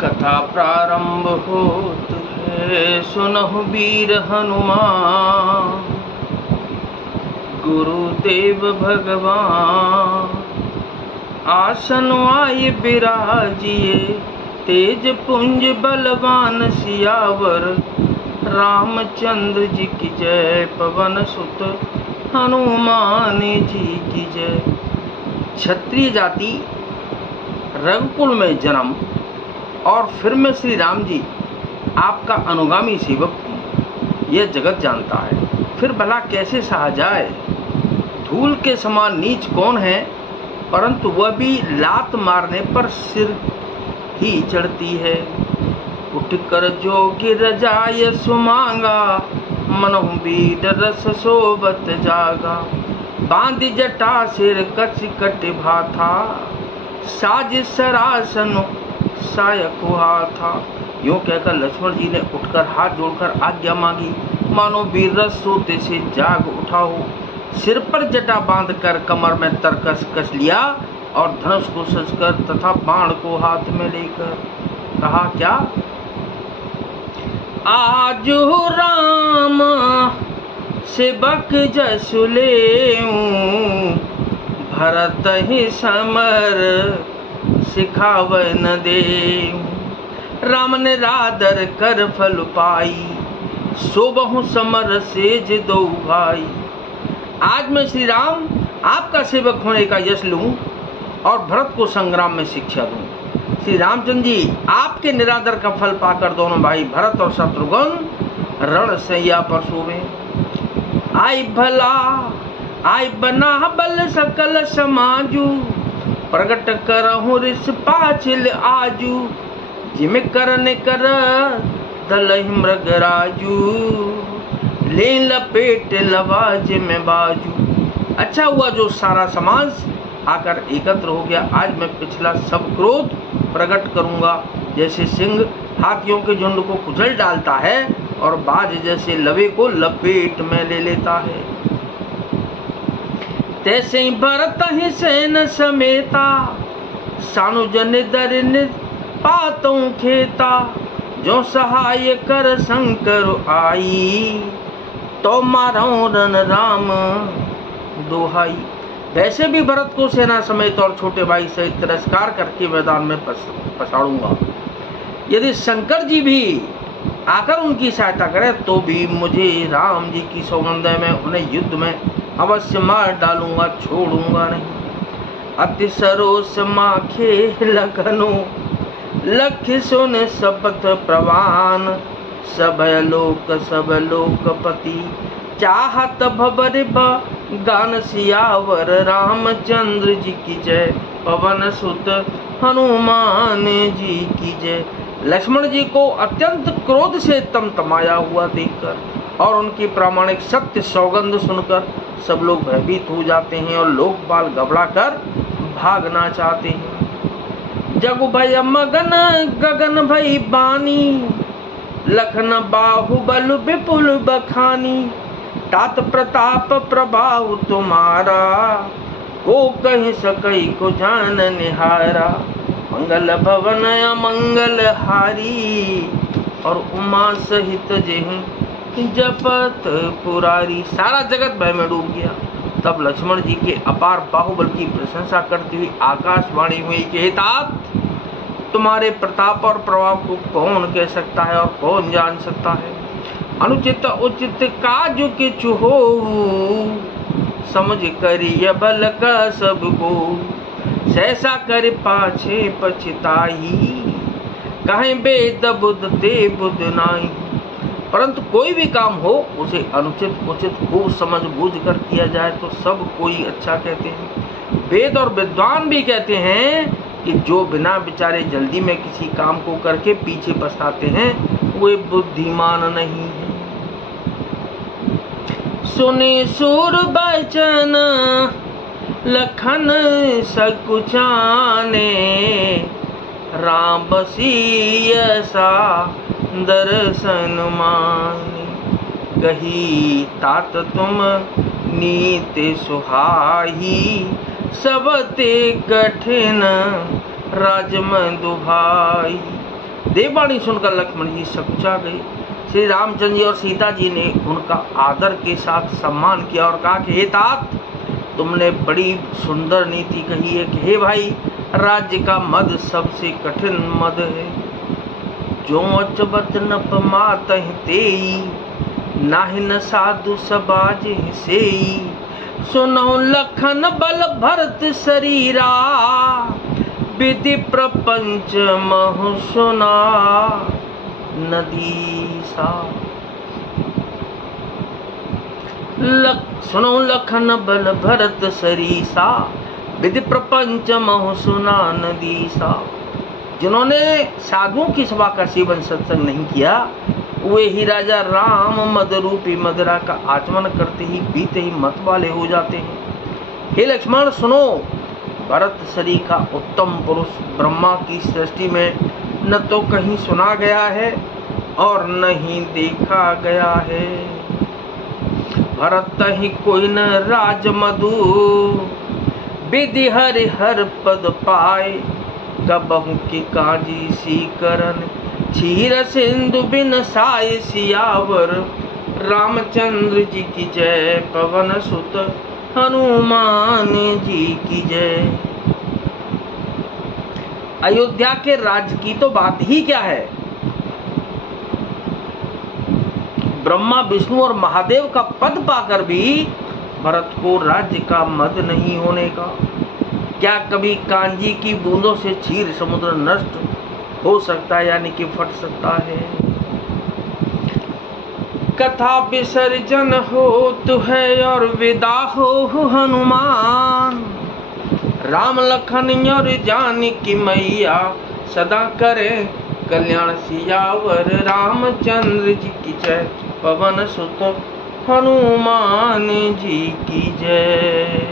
कथा प्रारंभ होत है, सुनहु वीर हनुमान। गुरुदेव भगवान आसन आए बिराजिए, तेज पुंज बलवान सियावर रामचंद्र जी की जय। पवन सुत हनुमान जी की जय। क्षत्रिय जाति रघुकुल में जन्म और फिर मैं श्री राम जी आपका अनुगामी सेवक हूँ, यह जगत जानता है। फिर भला कैसे सहा जाए। धूल के समान नीच कौन है, परंतु वह भी लात मारने पर सिर ही चढ़ती है। उठ कर जो गिर जाय सुमांगा, मनहु बीड रस सोबत जागा। बांध जटा सिर कच कट भाथा, साज सरासन सायक हाथा। यूं कहकर लक्ष्मण जी ने उठकर हाथ जोड़कर आज्ञा मांगी। मानो वीर रस सोते से जाग उठा हो। सिर पर जटा बांधकर कमर में तरकस कस लिया और धनुष को सजकर तथा बाण को हाथ में लेकर कहा क्या? आज राम सेवक जसु लेऊं, भरत ही समर सिखावन देऊं। राम ने रादर कर फल पाई, सोबहु समर सेज दो भाई। आज मैं श्री राम आपका सेवक होने का यश लूं और भरत को संग्राम में शिक्षा दूं। श्री रामचंद्र जी आपके निरादर का फल पाकर दोनों भाई भरत और शत्रुघ्न रण सैया पर सोवे। आई भला आई बना बल सकल समाजू, प्रगट करहु ऋष पाचिल आजू। जिम करने कर दलहि मृग राजू, ले लपेट लवाज में बाजू। अच्छा हुआ जो सारा समाज आकर एकत्र हो गया। आज मैं पिछला सब क्रोध प्रकट करूंगा। जैसे सिंह हाथियों के झुंड को कुचल डालता है और बाज जैसे लवे को लपेट में ले लेता है, तैसे ही भरत ही सेन समेता, सानुजन दर पातों खेता। जो सहाय कर शंकर आई, तो मारो रन राम दोहाई। वैसे भी भरत को सेना समेत और छोटे भाई सहित तिरस्कार करके मैदान में पछाड़ूंगा। यदि शंकर जी भी आकर उनकी सहायता करें तो भी मुझे राम जी की सौगंध है, मैं उन्हें युद्ध में अवश्य मार डालूंगा, छोड़ूंगा नहीं। अति सरोस माखे लखनो, लख सुन शपथ प्रवान। सब लोकपति, चाहत भवर गान सियावर रामचंद्र जी की जय। पवन सुत हनुमान जी की जय। लक्ष्मण जी को अत्यंत क्रोध से तमतमाया हुआ देखकर और उनकी प्रामाणिक सत्य सौगंध सुनकर सब लोग भयभीत हो जाते हैं और लोकपाल घबरा कर भागना चाहते हैं। जगु भय मगन गगन भई बानी, लखन बाहुबल विपुल बखानी। तात प्रताप प्रभाव तुम्हारा, को कहीं सकई को जान निहारा। मंगल भवन अमंगल हारी, और उमा सहित जेहि जपत पुरारी। सारा जगत भय में डूब गया। तब लक्ष्मण जी के अपार बाहुबल की प्रशंसा करती हुई आकाशवाणी हुई कि हे तात, तुम्हारे प्रताप और प्रभाव को कौन कह सकता है और कौन जान सकता है। अनुचित उचित काज किछु होऊ, समझ करिय बल का सबको। सहसा कर पाछे पछताई, कहीं बेद बुध ते बुध नाही। परंतु कोई भी काम हो उसे अनुचित उचित खूब समझ बूझ कर किया जाए तो सब कोई अच्छा कहते हैं। वेद और विद्वान भी कहते हैं कि जो बिना विचारे जल्दी में किसी काम को करके पीछे पछताते हैं वे बुद्धिमान नहीं है। सुने सुर बचन लखन सकुचाने, राम बसियसा दर्शन माने। कही तात तुम नीति सुहाई, सबते कठिन राजमंदु भाई। देववाणी सुनकर लक्ष्मण जी सकुचा गए। श्री रामचंद्र जी और सीता जी ने उनका आदर के साथ सम्मान किया और कहा कि हे तात, तुमने बड़ी सुंदर नीति कही है कि हे भाई, राज्य का मद सबसे कठिन मद है। जो अचबत न पमात तेई, नाहि न साधु समाज सेई। सुनो लखन बल भरत शरीरा, विधि प्रपंच महु सुना नदीसा। सुनो लखन बल भरत शरीसा, विधि प्रपंच महु सुना नदीसा। जिन्होंने साधुओं की सभा का सेवन सत्संग नहीं किया, वे ही राजा राम मद रूपी मदिरा का आचमन करते ही बीते ही मत वाले हो जाते हैं। हे लक्ष्मण सुनो, भरत शरीर का उत्तम पुरुष ब्रह्मा की सृष्टि में न तो कहीं सुना गया है और न ही देखा गया है। भरत ही कोई न राज मधु, विधि हरि हर पद पाए। कबहु की काजी सी करन, क्षीर सिंधु बिन साय सियावर। रामचंद्र जी की जय, पवन सुत हनुमान जी की जय। अयोध्या के राज्य की तो बात ही क्या है, ब्रह्मा विष्णु और महादेव का पद पाकर भी भरत को राज्य का मद नहीं होने का। क्या कभी कांजी की बूंदों से क्षीर समुद्र नष्ट हो सकता है, यानी कि फट सकता है। कथा विसर्जन होत है और विदा हो हनुमान। राम लखन और जानकी मैया, सदा करे कल्याण सियावर। रामचंद्र जी की जय, पवन सुत हनुमान जी की जय।